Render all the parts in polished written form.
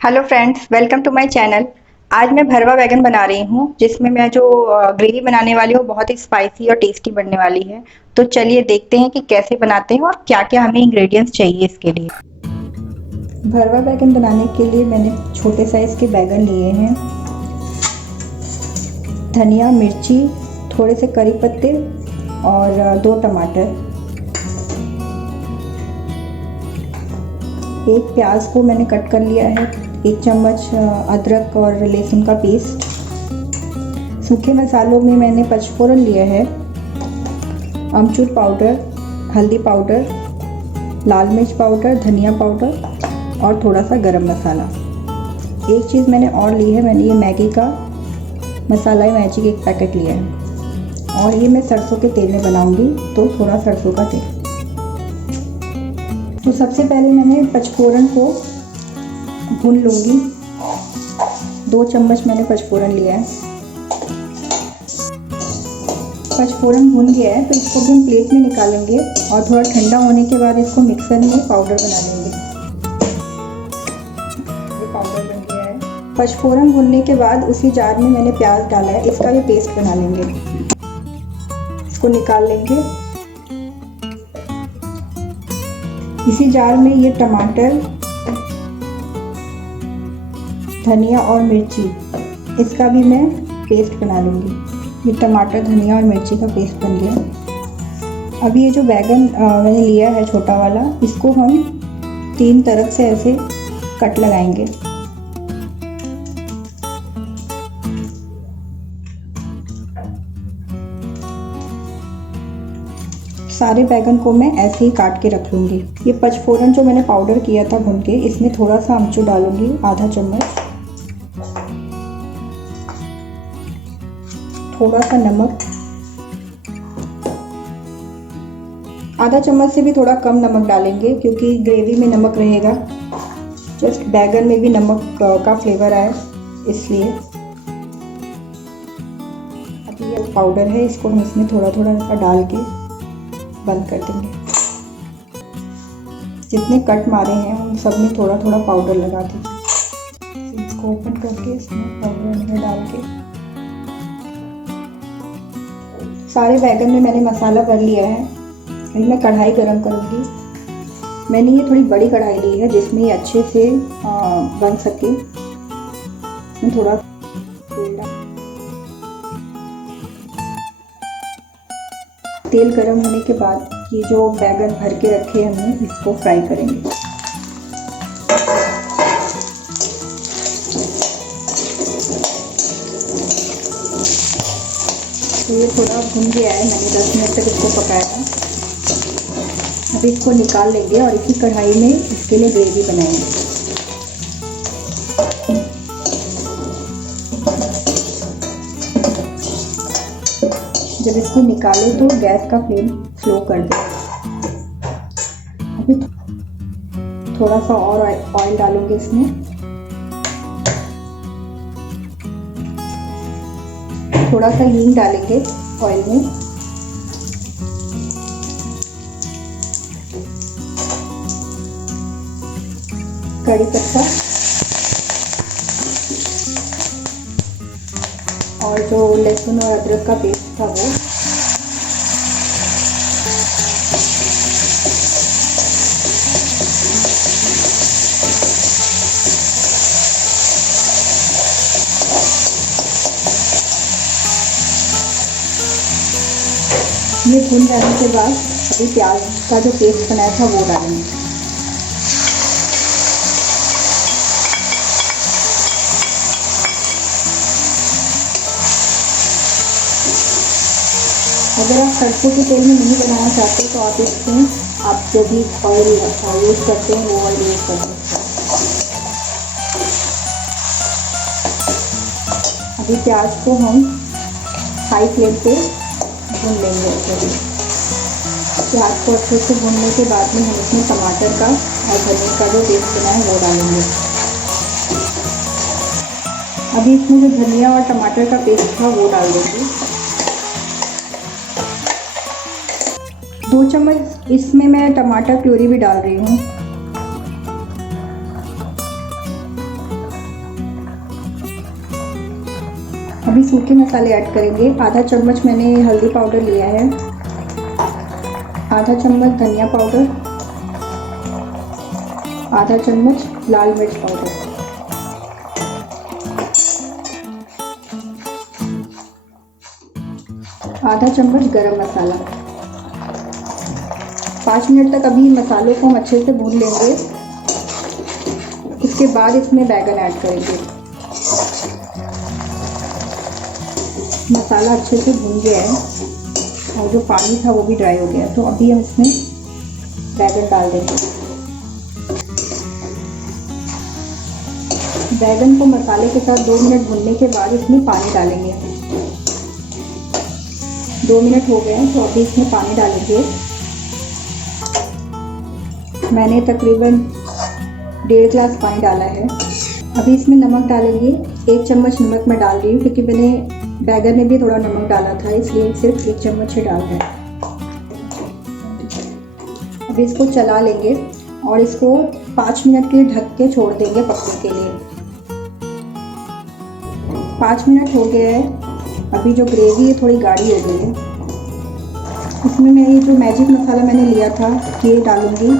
Hello friends, welcome to my channel. आज मैं भरवा बैगन बना रही हूँ, जिसमें मैं जो ग्रेवी बनाने वाली हूँ बहुत ही स्पाइसी और टेस्टी बनने वाली है। तो चलिए देखते हैं कि कैसे बनाते हैं और क्या-क्या हमें इंग्रेडिएंट्स चाहिए इसके लिए। भरवा बैगन बनाने के लिए मैंने छोटे साइज़ के बैगन लिए हैं। धनिया, मिर्ची, थोड़े से करी पत्ते और 2 टमाटर। एक प्याज को मैंने कट कर लिया है। 1 चम्मच अदरक और लहसुन का पेस्ट। सूखे मसालों में मैंने पचफोरन लिया है, अमचूर पाउडर, हल्दी पाउडर, लाल मिर्च पाउडर, धनिया पाउडर और थोड़ा सा गरम मसाला। एक चीज़ मैंने और ली है, मैंने ये मैगी का मसाला मैजिक एक पैकेट लिया है और ये मैं सरसों के तेल में बनाऊंगी, तो थोड़ा सरसों का तेल। तो सबसे पहले मैंने पचफोरन को भून लूँगी। 2 चम्मच मैंने पचफोरन लिया है। पचफोरन भून गया है तो इसको भी हम प्लेट में निकालेंगे और थोड़ा ठंडा होने के बाद इसको मिक्सर में पाउडर बना लेंगे। ये पाउडर बन गया है। पचफोरन भूनने के बाद उसी जार में मैंने प्याज डाला है, इसका भी पेस्ट बना लेंगे। इसको निकाल लेंगे। इसी जार में ये टमाटर, धनिया और मिर्ची, इसका भी मैं पेस्ट बना लूँगी। ये टमाटर, धनिया और मिर्ची का पेस्ट बन गया। अभी ये जो बैगन मैंने लिया है छोटा वाला, इसको हम 3 तरफ से ऐसे कट लगाएंगे। सारे बैगन को मैं ऐसे ही काट के रख लूँगी। ये पचफोरन जो मैंने पाउडर किया था भून के, इसमें थोड़ा सा अमचूर डालूँगी, आधा चम्मच। थोड़ा सा नमक, आधा चम्मच से भी थोड़ा कम नमक डालेंगे क्योंकि ग्रेवी में नमक रहेगा। जस्ट बैगन में भी नमक का फ्लेवर आए इसलिए। अभी ये पाउडर है, इसको हम इसमें थोड़ा थोड़ा सा डाल के बंद कर देंगे। जितने कट मारे हैं उन सब में थोड़ा थोड़ा पाउडर लगा दीजिए। इसको ओपन करके इसमें पाउडर में डाल के सारे बैगन में मैंने मसाला भर लिया है। अभी मैं कढ़ाई गरम करूँगी। मैंने ये थोड़ी बड़ी कढ़ाई ली है जिसमें ये अच्छे से बन सके। मैं थोड़ा तेल गरम होने के बाद ये जो बैगन भर के रखे हमने, इसको फ्राई करेंगे। तो ये थोड़ा भुन गया है, मैंने 10 मिनट तक इसको पकाया था। अब इसको निकाल लेंगे और इसी कढ़ाई में इसके लिए ग्रेवी बनाएंगे। जब इसको निकालें तो गैस का फ्लेम स्लो कर दें। अभी थोड़ा सा और ऑयल डालूंगी इसमें। थोड़ा सा हींग डालेंगे ऑयल में। कड़ी पत्ता और जो लहसुन और अदरक का पेस्ट था वो। ये भून जाने के बाद अभी प्याज का जो पेस्ट बनाया था वो डालेंगे। अगर आप सरसों के तेल में नहीं बनाना चाहते तो आप इसमें आप जो भी ऑयल यूज़ करते हैं वो ऑयल यूज़ कर सकते हैं। अभी प्याज को हम हाई फ्लेम पे भून लेंगे। प्याज को अच्छे से भूनने के बाद में हम इसमें टमाटर का और धनिया का जो पेस्ट बना है वो डालेंगे। अभी इसमें जो धनिया और टमाटर का पेस्ट था वो डाल देंगे। 2 चम्मच इसमें मैं टमाटर प्यूरी भी डाल रही हूँ। अभी सूखे मसाले ऐड करेंगे। आधा चम्मच मैंने हल्दी पाउडर लिया है, आधा चम्मच धनिया पाउडर, आधा चम्मच लाल मिर्च पाउडर, आधा चम्मच गरम मसाला। 5 मिनट तक अभी मसालों को हम अच्छे से भून लेंगे। इसके बाद इसमें बैगन ऐड करेंगे। मसाला अच्छे से भून गया है और जो पानी था वो भी ड्राई हो गया है, तो अभी हम इसमें बैगन डाल देंगे। बैगन को मसाले के साथ 2 मिनट भूनने के बाद इसमें पानी डालेंगे। 2 मिनट हो गए हैं, तो अभी इसमें पानी डालेंगे। मैंने तकरीबन 1.5 गिलास पानी डाला है। अभी इसमें नमक डालेंगे। 1 चम्मच नमक मैं डाल रही हूँ, क्योंकि मैंने बैगन में भी थोड़ा नमक डाला था, इसलिए सिर्फ 1 चम्मच ही डाल है। अभी इसको चला लेंगे और इसको 5 मिनट के लिए ढक के छोड़ देंगे पकने के लिए। 5 मिनट हो गए हैं। अभी जो ग्रेवी है थोड़ी गाढ़ी हो गई है। इसमें मैं ये जो मैजिक मसाला मैंने लिया था ये डालूँगी।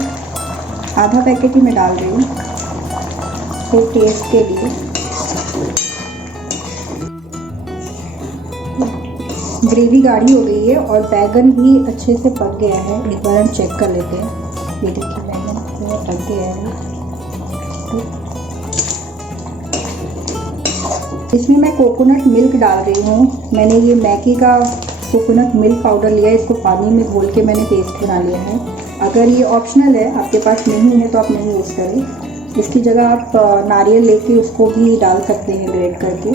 आधा पैकेट ही मैं डाल रही हूँ सिर्फ टेस्ट के लिए। ग्रेवी गाढ़ी हो गई है और बैगन भी अच्छे से पक गया है। एक बार हम चेक कर लेते हैं। ये देखिए बैगन पूरा पक गया है। इसमें मैं कोकोनट मिल्क डाल रही हूँ। मैंने ये मैगी का कोकोनट मिल्क पाउडर लिया है, इसको पानी में घोल के मैंने पेस्ट बना लिया है। अगर ये ऑप्शनल है, आपके पास नहीं है तो आप नहीं यूज़ करें। इसकी जगह आप नारियल लेके उसको भी डाल सकते हैं ग्रेट करके।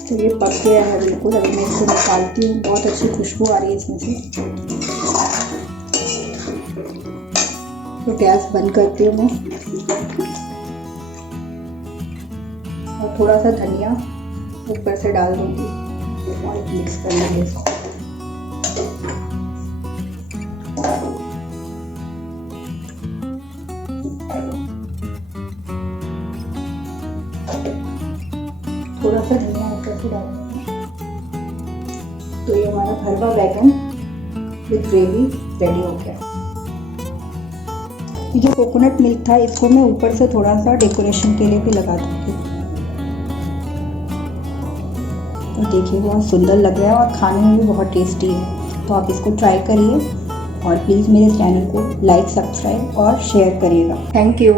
तो ये पक गया है बिल्कुल। अभी मैं इसको निकालती हूँ। बहुत अच्छी खुशबू आ रही है इसमें से। तो गैस बंद करती हूँ मैं और थोड़ा सा धनिया ऊपर से डाल दूँगी और मिक्स कर लेंगे इसको। थोड़ा सा धनिया ऊपर से डाल देंगे। तो ये हमारा भरवा बैगन विद ग्रेवी रेडी हो गया। ये जो कोकोनट मिल्क था इसको मैं ऊपर से थोड़ा सा डेकोरेशन के लिए भी लगा दूँगी। तो देखिए बहुत सुंदर लग रहा है और खाने में भी बहुत टेस्टी है। तो आप इसको ट्राई करिए और प्लीज़ मेरे चैनल को लाइक, सब्सक्राइब और शेयर करिएगा। Thank you.